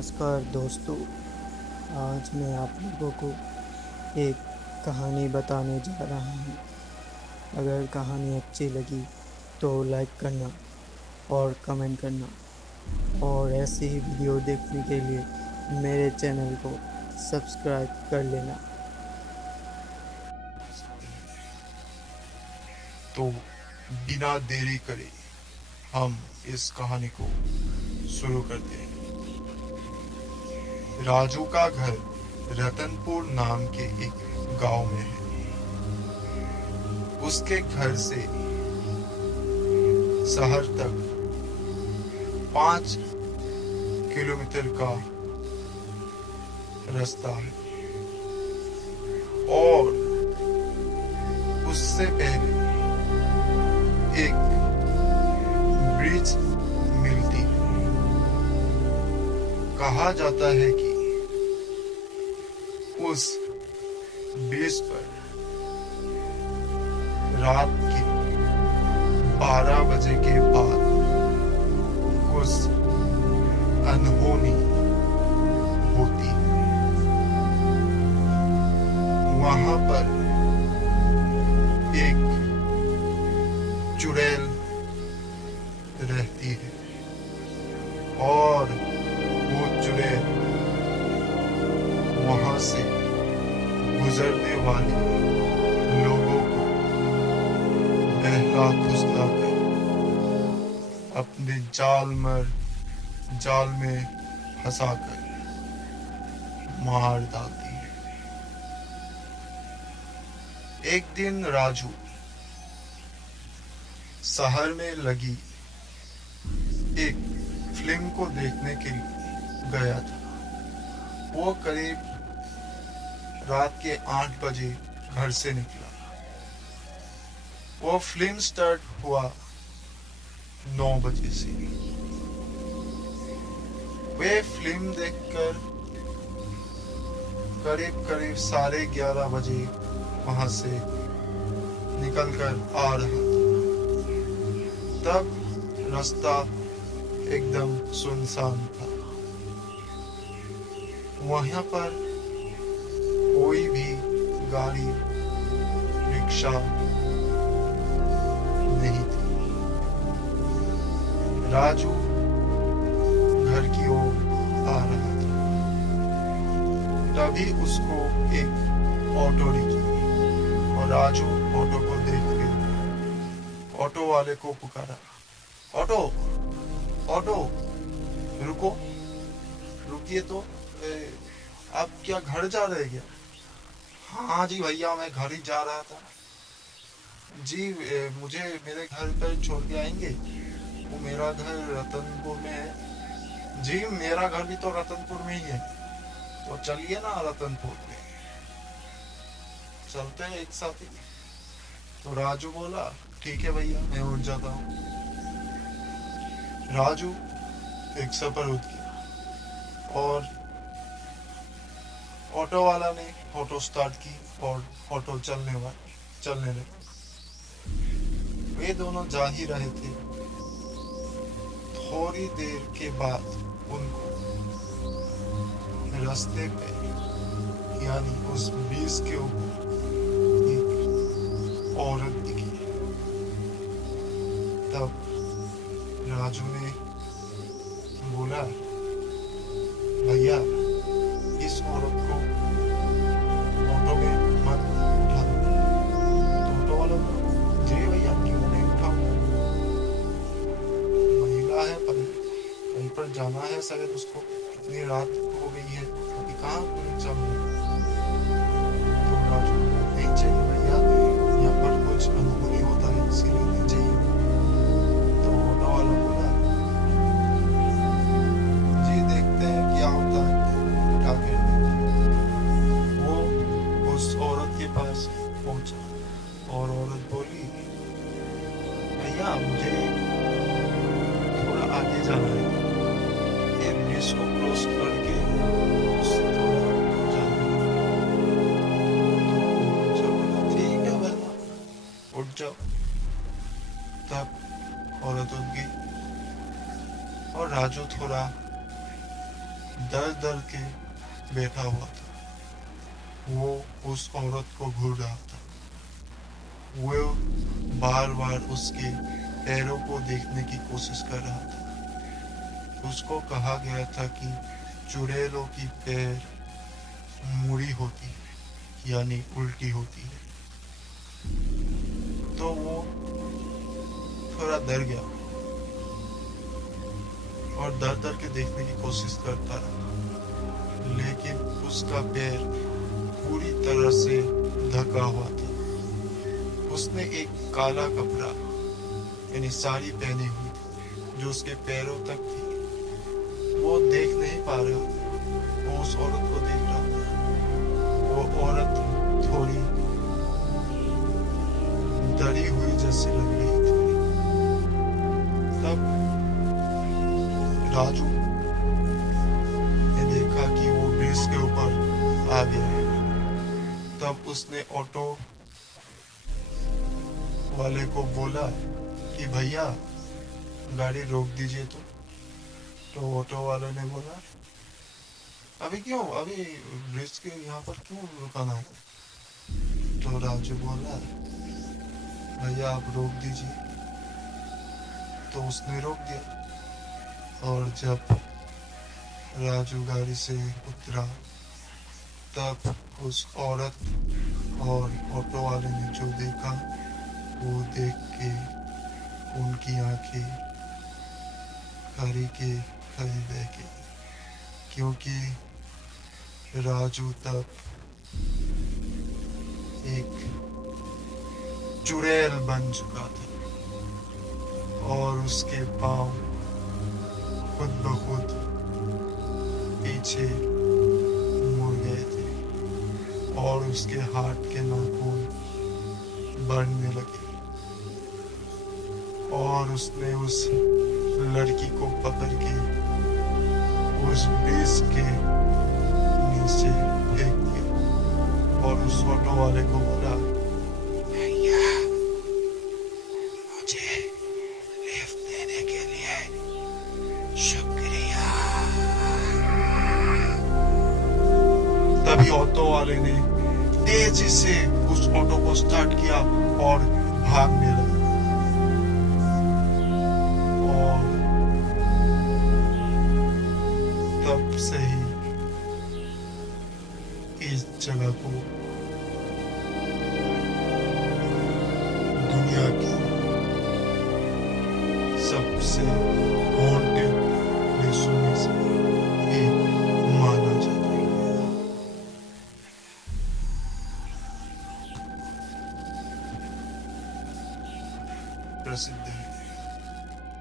नमस्कार दोस्तों। आज मैं आप लोगों को एक कहानी बताने जा रहा हूँ। अगर कहानी अच्छी लगी तो लाइक करना और कमेंट करना, और ऐसी ही वीडियो देखने के लिए मेरे चैनल को सब्सक्राइब कर लेना। तो बिना देरी करे हम इस कहानी को शुरू करते हैं। राजू का घर रतनपुर नाम के एक गांव में है। उसके घर से शहर तक 5 किलोमीटर का रास्ता है, और उससे पहले एक ब्रिज मिलती है। कहा जाता है कि उस ब्रिज पर रात के 12 बजे के बाद कुछ अनहोनी होती है। वहां पर एक चुड़ैल रहती है, और वो चुड़ैल वहां से गुजरने वाले लोगों को बहला फुसला कर अपने जाल में फंसाकर मार डालती है। एक दिन राजू शहर में लगी एक फिल्म को देखने के लिए गया था। वो करीब रात के 8 बजे घर से निकला। वो फिल्म स्टार्ट हुआ 9 बजे से। वे फिल्म देखकर करीब करीब 11:30 बजे वहां से निकलकर आ रहा था। तब रास्ता एकदम सुनसान था। वहां पर कोई भी गाड़ी रिक्शा नहीं थी। राजू घर की ओर आ रहा था, तभी उसको एक ऑटो दिखी, और राजू ऑटो को देख के ऑटो वाले को पुकारा, ऑटो ऑटो रुको, रुकिए तो। आप क्या घर जा रहे हैं क्या? हाँ जी भैया, मैं घर ही जा रहा था जी। मुझे मेरे घर पर छोड़ के आएंगे? वो मेरा घर रतनपुर में है जी। मेरा घर भी तो रतनपुर में ही है, तो चलिए ना, रतनपुर में चलते हैं एक साथ ही। तो राजू बोला, ठीक है भैया, मैं उठ जाता हूँ। राजू रिक्शा पर उठ गया, और ऑटो वाला ने ऑटो स्टार्ट की, और ऑटो चलने लगा। वे दोनों जा ही रहे थे। थोड़ी देर के बाद उनको रास्ते पे, यानी उस ब्रिज के ऊपर एक औरत दिखी। तब राजू ने बोला, भैया, इस औरत को ऑटो में मत उठा दो। तो ऑटो वाला बोला, जी भैया, क्यों नहीं उठाऊं? महिला है, पर कहीं पर जाना है शायद उसको। इतनी रात हो गई है, अभी कहाँ रिक्शा मिलेगा? तो राजू, नहीं चाहिए भैया, यहाँ पर कुछ अनहोनी होता है, इसीलिए नहीं चाहिए। तो ऑटो वाला बोला, जी देखते हैं क्या होता है, उठा के। वो उस औरत के पास पहुंचा, और औरत बोली, भैया, मुझे थोड़ा आगे जाना है, ये ब्रिज को क्रॉस करके उससे थोड़ा जाना है। तो चलो, ठीक है भैया, उठ जाओ। तब औरत उठ गई, और राजू थोड़ा डर डर के बैठा हुआ था। वो उस औरत को घूर रहा था। वो बार बार उसके पैरों को देखने की कोशिश कर रहा था। उसको कहा गया था कि चुड़ैलों की पैर मुड़ी होती है, यानी उल्टी होती है। तो वो थोड़ा डर गया और डर डर के देखने की कोशिश करता रहा, लेकिन उसका पैर पूरी तरह से ढका हुआ था। उसने एक काला कपड़ा यानी साड़ी पहनी हुई थी जो उसके पैरों तक थी। वो देख नहीं पा रहा था, वो उस औरत को देख रहा था। वो औरत थोड़ी डरी हुई जैसी लग रही थी। तब राजू ने देखा कि वो ब्रिज के ऊपर आ गया है। तब उसने ऑटो वाले को बोला कि भैया गाड़ी रोक दीजिए। तो ऑटो वाले ने बोला अभी क्यों, अभी ब्रिज के यहाँ पर क्यों रुकाना है। तो राजू बोला भैया आप रोक दीजिए। तो उसने रोक दिया और जब राजू गाड़ी से उतरा तब उस औरत और ऑटो वाले ने जो देखा वो देख के उनकी आंखें खरी के खरी रह गई, क्योंकि राजू तब एक चुड़ैल बन चुका था और उसके पांव खुद ब खुद पीछे मुड़ गए थे और उसके हाथ के नाखून बढ़ने लगे और उसने उस लड़की को पकड़ के उस ब्रिज के नीचे फेंक दिया और उस ऑटो वाले को बोला भैया मुझे लिफ्ट देने के लिए शुक्रिया। तभी ऑटो वाले ने तेजी से उस ऑटो को स्टार्ट किया और भागने लगा। और तब से ही इस जगह को दुनिया की सबसे हॉन्टेड प्लेसों में से एक माना जाता है। प्रसिद्ध है।